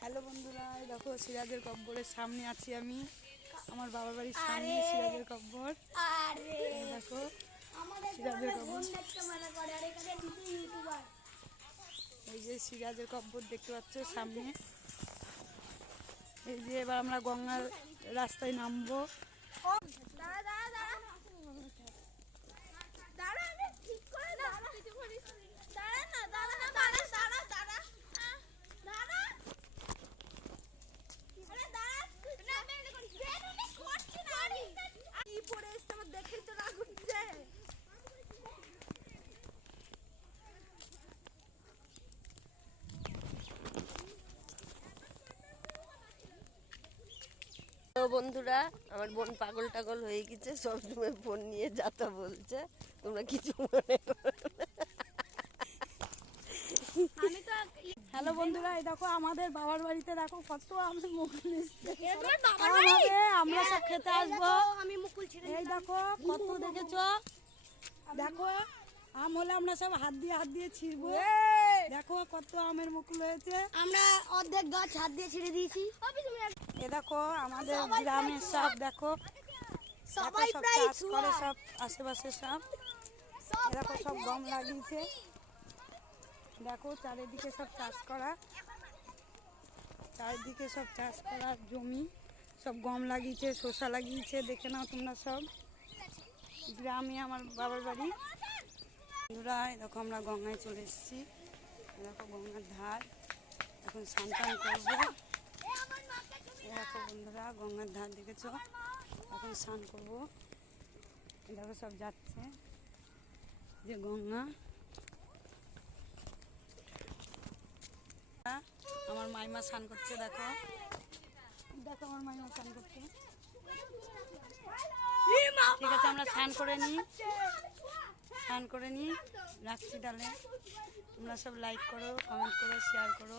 Hello বন্ধুরা, দেখো সিরাজের কব্বরের সামনে আছি আমি। আমার বাবার বাড়ির সামনে সিরাজের কব্বর। দেখো সিরাজের কব্বর, এই যে সিরাজের কব্বর দেখতে পাচ্ছ সামনে। এই যে এবার আমরা গঙ্গার রাস্তায় নামবো। তো বন্ধুরা, আমার বোন পাগল টাগল হয়ে গেছে, সবসময় ফোন নিয়ে যাতা বলছে, তোমরা কিছু মনে করো না। হ্যালো বন্ধুরা, এই দেখো আমাদের বাবার বাড়িতে দেখো কত আমের মুকুল এসছে। আমরা সব খেতে আসবো। এই দেখো কত দেখেছো, দেখো আম হলে আমরা সব হাত দিয়ে ছিঁড়বো। দেখো কত আমের মুকুল হয়েছে, আমরা অর্ধেক গাছ হাত দিয়ে ছেড়ে দিয়েছি। এ দেখো আমাদের গ্রামের সব দেখো সবাই সব প্রায় চাষ করে, সব আশেপাশে সব দেখো সব গম লাগিয়েছে। দেখো চারিদিকে সব চাষ করা, চারিদিকে সব চাষ করা জমি, সব গম লাগিয়েছে, শসা লাগিয়েছে। দেখে নাও তোমরা সব। গ্রামে আমার বাবার বাড়ি। বন্ধুরা দেখো আমরা গঙ্গায় চলে এসেছি। দেখো গঙ্গার ধার, এখন স্নান টান করবো। দেখো বন্ধুরা গঙ্গার ধার দেখেছো, এখন স্নান করবো। দেখো সব যাচ্ছে, যে গঙ্গা। আমার মাইমা স্নান করছে, দেখো দেখো আমার মাইমা স্নান করছে। ঠিক আছে, আমরা স্নান করে নিই, রাখছি তাহলে। তোমরা সব লাইক করো, কমেন্ট করো, শেয়ার করো।